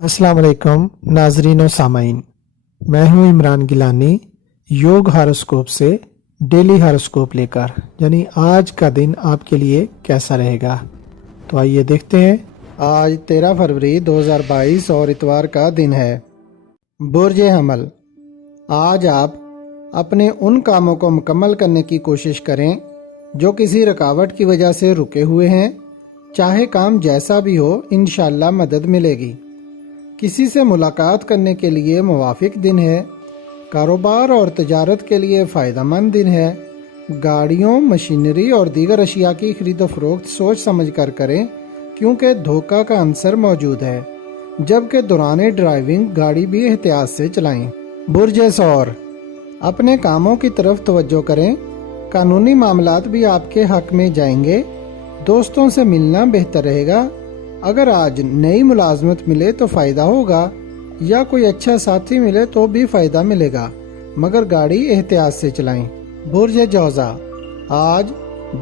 अस्सलाम वालेकुम नाजरीन और सामाइन, मैं हूं इमरान गिलानी योग हॉरोस्कोप से डेली हॉरोस्कोप लेकर, यानी आज का दिन आपके लिए कैसा रहेगा। तो आइए देखते हैं। आज 13 फरवरी 2022 और इतवार का दिन है। बुर्ज हमल, आज आप अपने उन कामों को मुकम्मल करने की कोशिश करें जो किसी रुकावट की वजह से रुके हुए हैं। चाहे काम जैसा भी हो, इंशाल्लाह मदद मिलेगी। किसी से मुलाकात करने के लिए मुवाफिक दिन है। कारोबार और तजारत के लिए फ़ायदेमंद दिन है। गाड़ियों, मशीनरी और दीगर अशिया की खरीदो फरोख्त सोच समझ कर करें, क्योंकि धोखा का अंसर मौजूद है। जबकि दौरान ड्राइविंग गाड़ी भी एहतियात से चलाएं। बुर्ज सौर, अपने कामों की तरफ तवज्जो करें। कानूनी मामलात भी आपके हक में जाएंगे। दोस्तों से मिलना बेहतर रहेगा। अगर आज नई मुलाजमत मिले तो फ़ायदा होगा, या कोई अच्छा साथी मिले तो भी फ़ायदा मिलेगा, मगर गाड़ी एहतियात से चलाएं। बुर्ज जौज़ा, आज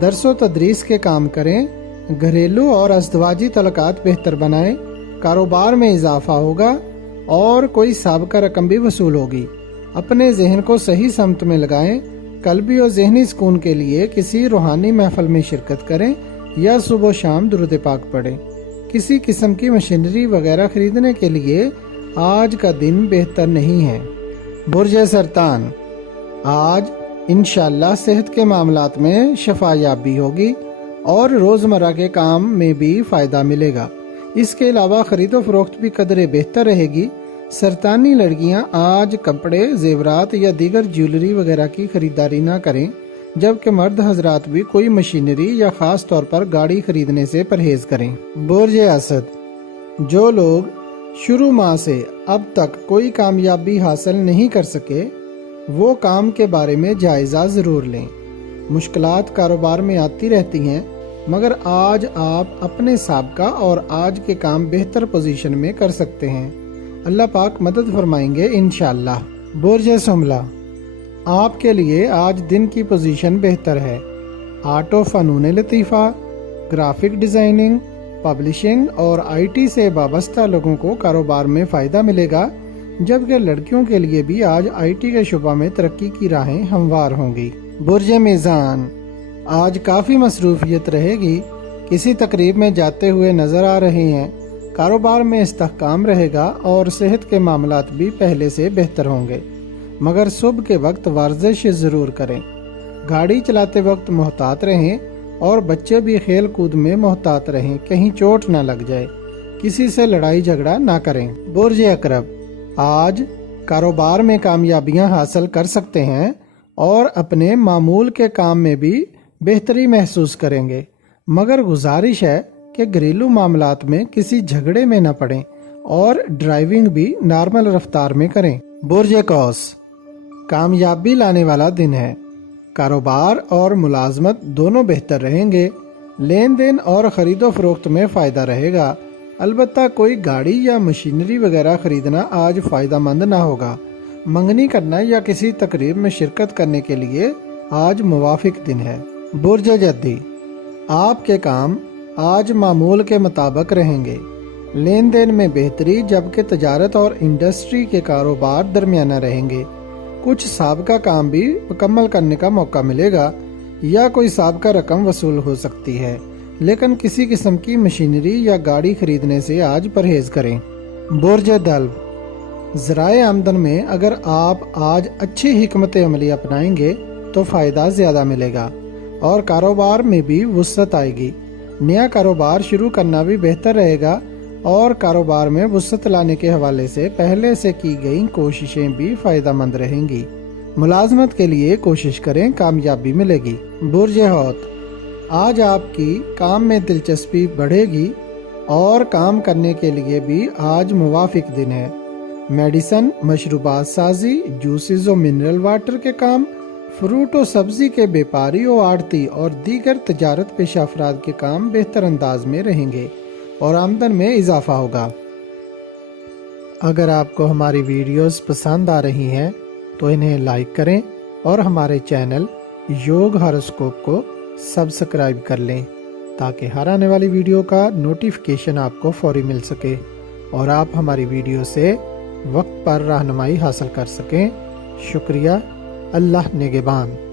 दरसो तदरीस के काम करें। घरेलू और अज़दवाजी तलकात बेहतर बनाएं। कारोबार में इजाफा होगा और कोई साबका रकम भी वसूल होगी। अपने जहन को सही समत में लगाएं। कल्बी और जहनी सुकून के लिए किसी रूहानी महफिल में शिरकत करें या सुबह शाम दुरूद पाक पढ़ें। किसी किस्म की मशीनरी वगैरह खरीदने के लिए आज का दिन बेहतर नहीं है। बुर्ज सरतान, आज इंशाल्लाह सेहत के मामलात में शफायाबी होगी और रोज़मर्रा के काम में भी फ़ायदा मिलेगा। इसके अलावा खरीदो फरोख्त भी कदरे बेहतर रहेगी। सरतानी लड़कियां आज कपड़े, जेवरात या दीगर ज्वेलरी वगैरह की खरीदारी ना करें, जबकि मर्द हजरात भी कोई मशीनरी या ख़ास तौर पर गाड़ी खरीदने से परहेज करें। बुर्ज असद, जो लोग शुरू माह से अब तक कोई कामयाबी हासिल नहीं कर सके, वो काम के बारे में जायज़ा ज़रूर लें। मुश्किलात कारोबार में आती रहती हैं, मगर आज आप अपने साबका और आज के काम बेहतर पोजीशन में कर सकते हैं। अल्लाह पाक मदद फरमाएंगे इंशाअल्लाह। बुर्ज सुमला, आपके लिए आज दिन की पोजीशन बेहतर है। आर्ट फ़नून लतीफ़ा, ग्राफिक डिज़ाइनिंग, पब्लिशिंग और आईटी से वाबस्ता लोगों को कारोबार में फ़ायदा मिलेगा, जबकि लड़कियों के लिए भी आज आईटी के शुबा में तरक्की की राहें हमवार होंगी। बुर्ज मीज़ान, आज काफ़ी मसरूफियत रहेगी। किसी तकरीब में जाते हुए नज़र आ रहे हैं। कारोबार में इस्तेहकाम रहेगा और सेहत के मामलात भी पहले से बेहतर होंगे, मगर सुबह के वक्त वर्जिश ज़रूर करें। गाड़ी चलाते वक्त मोहतात रहें और बच्चे भी खेल कूद में मोहतात रहें, कहीं चोट ना लग जाए। किसी से लड़ाई झगड़ा ना करें। बुर्ज अकरब, आज कारोबार में कामयाबियां हासिल कर सकते हैं और अपने मामूल के काम में भी बेहतरी महसूस करेंगे, मगर गुजारिश है कि घरेलू मामलात में किसी झगड़े में न पड़ें और ड्राइविंग भी नॉर्मल रफ्तार में करें। बुर्ज कौस, कामयाबी लाने वाला दिन है। कारोबार और मुलाजमत दोनों बेहतर रहेंगे। लेन देन और ख़रीदो फरोख्त में फ़ायदा रहेगा। अलबत्ता कोई गाड़ी या मशीनरी वगैरह खरीदना आज फ़ायदेमंद ना होगा। मंगनी करना या किसी तकरीब में शिरकत करने के लिए आज मुवाफिक दिन है। बुर्ज जद्दी, आपके काम आज मामूल के मुताबिक रहेंगे। लेन देन में बेहतरी, जबकि तजारत और इंडस्ट्री के कारोबार दरमियाना रहेंगे। कुछ साबका काम भी मुकम्मल करने का मौका मिलेगा या कोई साबका रकम वसूल हो सकती है, लेकिन किसी किस्म की मशीनरी या गाड़ी खरीदने से आज परहेज करें। बुर्ज दल्ब, ज़राए आमदन में अगर आप आज अच्छी हिकमत अमली अपनाएंगे तो फ़ायदा ज़्यादा मिलेगा और कारोबार में भी वुसअत आएगी। नया कारोबार शुरू करना भी बेहतर रहेगा और कारोबार में वुसअत लाने के हवाले से पहले से की गई कोशिशें भी फ़ायदेमंद रहेंगी। मुलाजमत के लिए कोशिश करें, कामयाबी मिलेगी। बुर्ज हौत, आज आपकी काम में दिलचस्पी बढ़ेगी और काम करने के लिए भी आज मुवाफिक दिन है। मेडिसन, मशरूबात साजी, जूसेस और मिनरल वाटर के काम, फ्रूट और सब्जी के व्यापारी और आड़ती और दीगर तजारत पेशा अफराद के काम बेहतर अंदाज में रहेंगे और आमदन में इजाफा होगा। अगर आपको हमारी वीडियोस पसंद आ रही हैं तो इन्हें लाइक करें और हमारे चैनल योग हॉरोस्कोप को सब्सक्राइब कर लें, ताकि हर आने वाली वीडियो का नोटिफिकेशन आपको फौरी मिल सके। اور آپ ہماری ویڈیو سے وقت پر رہنمائی حاصل کر سکیں۔ شکریہ۔ اللہ نگہبان۔